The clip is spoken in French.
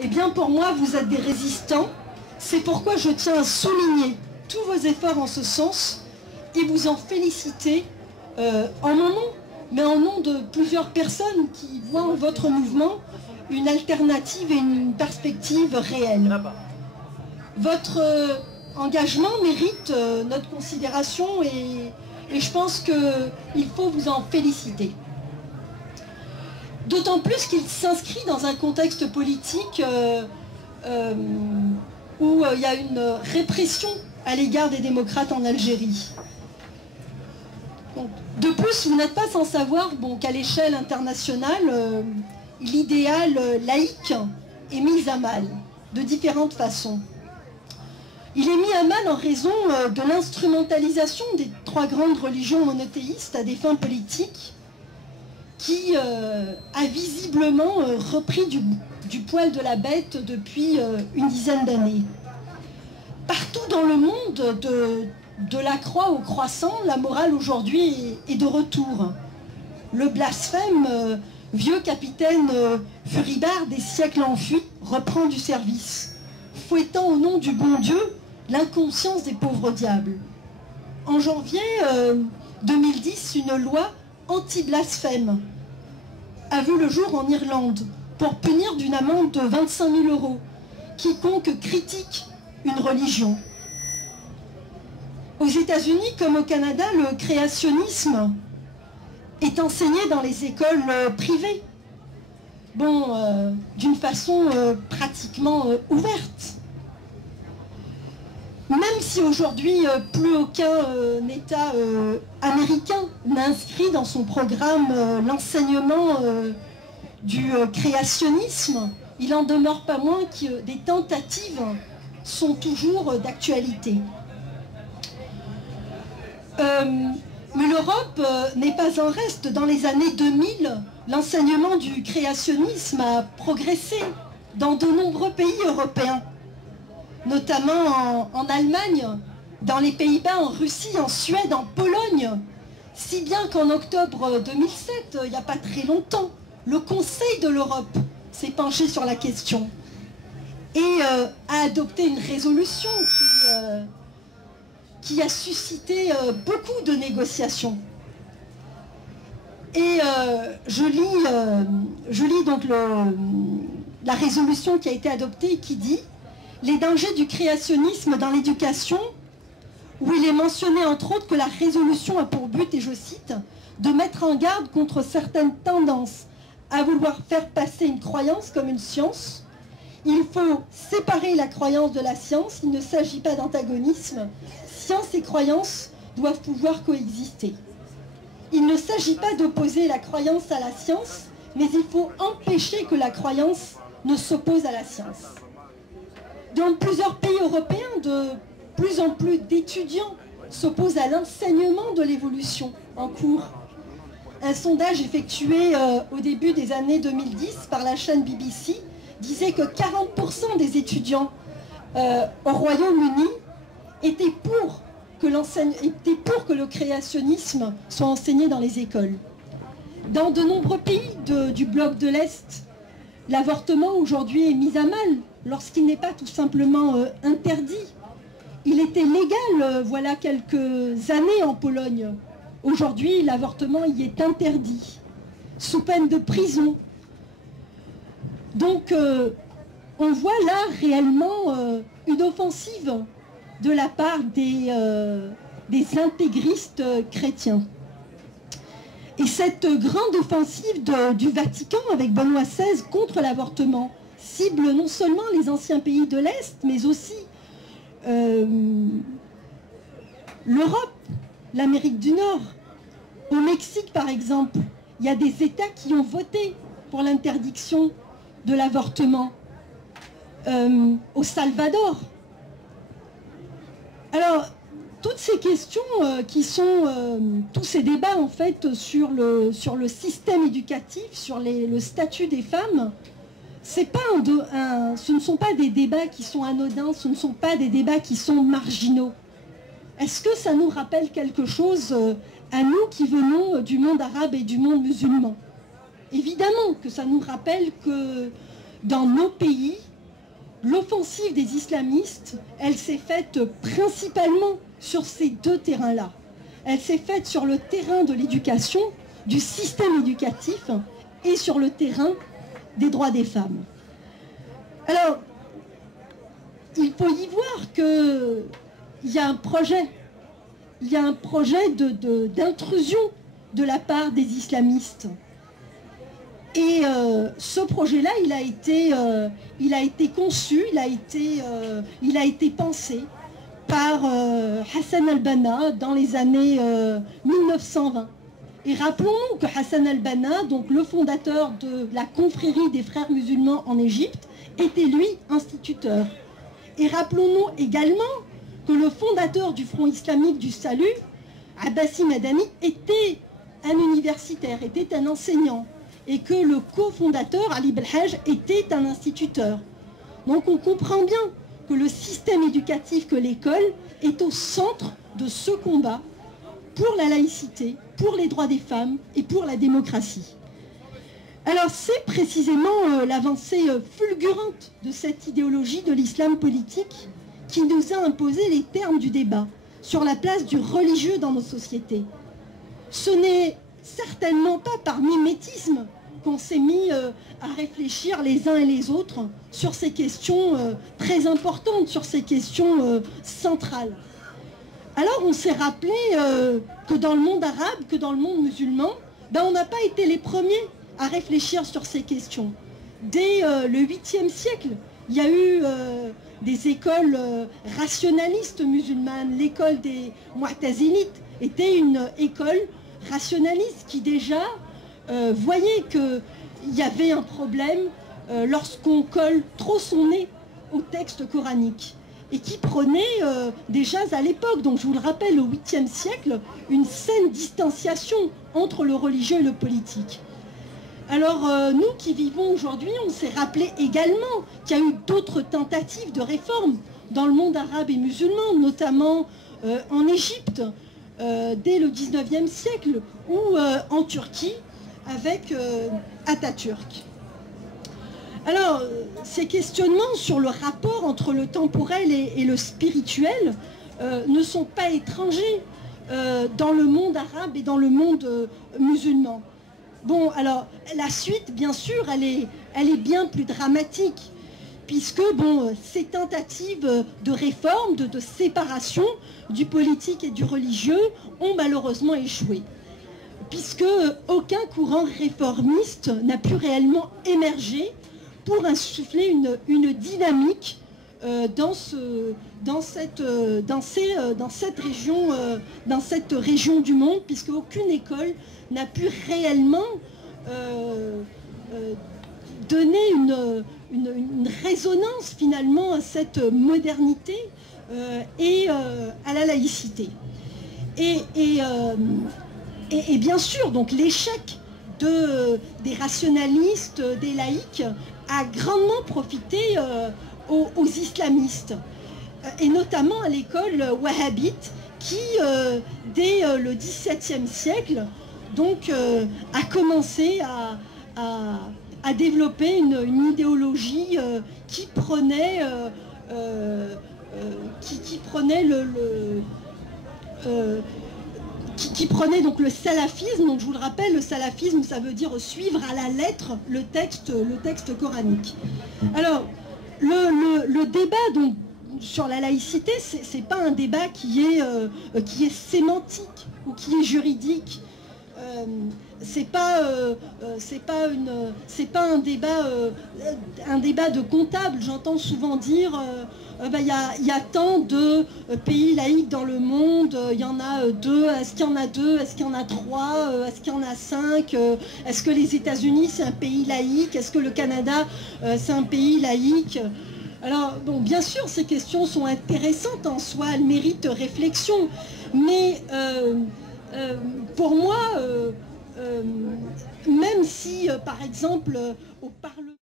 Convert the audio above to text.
Eh bien, pour moi, vous êtes des résistants. C'est pourquoi je tiens à souligner tous vos efforts en ce sens et vous en féliciter en mon nom, mais en nom de plusieurs personnes qui voient en votre mouvement une alternative et une perspective réelle. Votre engagement mérite notre considération et je pense qu'il faut vous en féliciter. D'autant plus qu'il s'inscrit dans un contexte politique où il y a une répression à l'égard des démocrates en Algérie. De plus, vous n'êtes pas sans savoir qu'à l'échelle internationale, l'idéal laïque est mis à mal de différentes façons. Il est mis à mal en raison de l'instrumentalisation des trois grandes religions monothéistes à des fins politiques qui a visiblement repris du poil de la bête depuis une dizaine d'années. Partout dans le monde, de la croix au croissant, la morale aujourd'hui est de retour. Le blasphème, vieux capitaine furibard des siècles enfuis, reprend du service, fouettant au nom du bon Dieu l'inconscience des pauvres diables. En janvier 2010, une loi anti-blasphème a vu le jour en Irlande pour punir d'une amende de 25 000 € quiconque critique une religion. Aux États-Unis comme au Canada, le créationnisme est enseigné dans les écoles privées, d'une façon pratiquement ouverte. Même si aujourd'hui plus aucun État américain n'a inscrit dans son programme l'enseignement du créationnisme, il en demeure pas moins que des tentatives sont toujours d'actualité. Mais l'Europe n'est pas en reste. Dans les années 2000, l'enseignement du créationnisme a progressé dans de nombreux pays européens, notamment en Allemagne, dans les Pays-Bas, en Russie, en Suède, en Pologne, si bien qu'en octobre 2007, il n'y a pas très longtemps, le Conseil de l'Europe s'est penché sur la question et a adopté une résolution qui a suscité beaucoup de négociations. Et je lis donc la résolution qui a été adoptée et qui dit « Les dangers du créationnisme dans l'éducation », où il est mentionné entre autres que la résolution a pour but, et je cite, « de mettre en garde contre certaines tendances à vouloir faire passer une croyance comme une science. Il faut séparer la croyance de la science, il ne s'agit pas d'antagonisme. Science et croyance doivent pouvoir coexister. Il ne s'agit pas d'opposer la croyance à la science, mais il faut empêcher que la croyance ne s'oppose à la science. » Dans plusieurs pays européens, de plus en plus d'étudiants s'opposent à l'enseignement de l'évolution en cours. Un sondage effectué au début des années 2010 par la chaîne BBC disait que 40% des étudiants au Royaume-Uni étaient pour que le créationnisme soit enseigné dans les écoles. Dans de nombreux pays du bloc de l'Est, l'avortement aujourd'hui est mis à mal lorsqu'il n'est pas tout simplement interdit. Il était légal voilà quelques années en Pologne. Aujourd'hui, l'avortement y est interdit, sous peine de prison. Donc, on voit là réellement une offensive de la part des intégristes chrétiens. Et cette grande offensive du Vatican avec Benoît XVI contre l'avortement cible non seulement les anciens pays de l'Est, mais aussi l'Europe, l'Amérique du Nord. Au Mexique, par exemple, il y a des États qui ont voté pour l'interdiction de l'avortement. Au Salvador. Alors, toutes ces questions qui sont, tous ces débats en fait sur le système éducatif, sur le statut des femmes, ce ne sont pas des débats qui sont anodins, ce ne sont pas des débats qui sont marginaux. Est-ce que ça nous rappelle quelque chose à nous qui venons du monde arabe et du monde musulman? Évidemment que ça nous rappelle que dans nos pays, l'offensive des islamistes, elle s'est faite principalement sur ces deux terrains-là. Elle s'est faite sur le terrain de l'éducation, du système éducatif, et sur le terrain des droits des femmes. Alors, il faut y voir qu'il y a un projet. Il y a un projet d'intrusion de la part des islamistes. Et ce projet-là, il a été conçu, il a été pensé par Hassan al-Banna dans les années 1920. Et rappelons-nous que Hassan al-Banna, donc le fondateur de la confrérie des frères musulmans en Égypte, était lui instituteur. Et rappelons-nous également que le fondateur du Front islamique du salut, Abbasi Madani, était un universitaire, était un enseignant, et que le cofondateur, Ali Belhaj, était un instituteur. Donc on comprend bien que le système éducatif, que l'école, est au centre de ce combat pour la laïcité, pour les droits des femmes et pour la démocratie. Alors c'est précisément l'avancée fulgurante de cette idéologie de l'islam politique qui nous a imposé les termes du débat sur la place du religieux dans nos sociétés. Ce n'est certainement pas par mimétisme qu'on s'est mis à réfléchir les uns et les autres sur ces questions très importantes, sur ces questions centrales. Alors on s'est rappelé que dans le monde arabe, que dans le monde musulman, on n'a pas été les premiers à réfléchir sur ces questions. Dès le 8e siècle, il y a eu des écoles rationalistes musulmanes. L'école des Mu'tazilites était une école rationaliste qui déjà voyait qu'il y avait un problème lorsqu'on colle trop son nez au texte coranique et qui prenait déjà à l'époque, donc je vous le rappelle, au 8e siècle, une saine distanciation entre le religieux et le politique. Alors nous qui vivons aujourd'hui, on s'est rappelé également qu'il y a eu d'autres tentatives de réforme dans le monde arabe et musulman, notamment en Égypte, dès le 19e siècle, ou en Turquie, avec Atatürk. Alors, ces questionnements sur le rapport entre le temporel et le spirituel ne sont pas étrangers dans le monde arabe et dans le monde musulman. Bon, alors, la suite, bien sûr, elle est bien plus dramatique, puisque, bon, ces tentatives de réforme, de séparation du politique et du religieux ont malheureusement échoué, puisque aucun courant réformiste n'a pu réellement émerger pour insuffler une dynamique dans cette région du monde, puisque aucune école n'a pu réellement donner une résonance finalement à cette modernité et à la laïcité. Et bien sûr, donc l'échec des rationalistes, des laïcs, a grandement profité aux islamistes, et notamment à l'école wahhabite qui, dès le XVIIe siècle, donc, a commencé à développer une idéologie qui prenait donc le salafisme. Donc je vous le rappelle, le salafisme, ça veut dire suivre à la lettre le texte coranique. Alors le débat donc sur la laïcité, c'est pas un débat qui est sémantique ou qui est juridique. C'est pas un débat de comptable. J'entends souvent dire il y a tant de pays laïcs dans le monde, il y en a 2, est-ce qu'il y en a 2, est-ce qu'il y en a 3, est-ce qu'il y en a 5, est-ce que les États-Unis c'est un pays laïque, est-ce que le Canada c'est un pays laïque? Alors bon, bien sûr ces questions sont intéressantes en soi, elles méritent réflexion, mais pour moi, même si par exemple au Parlement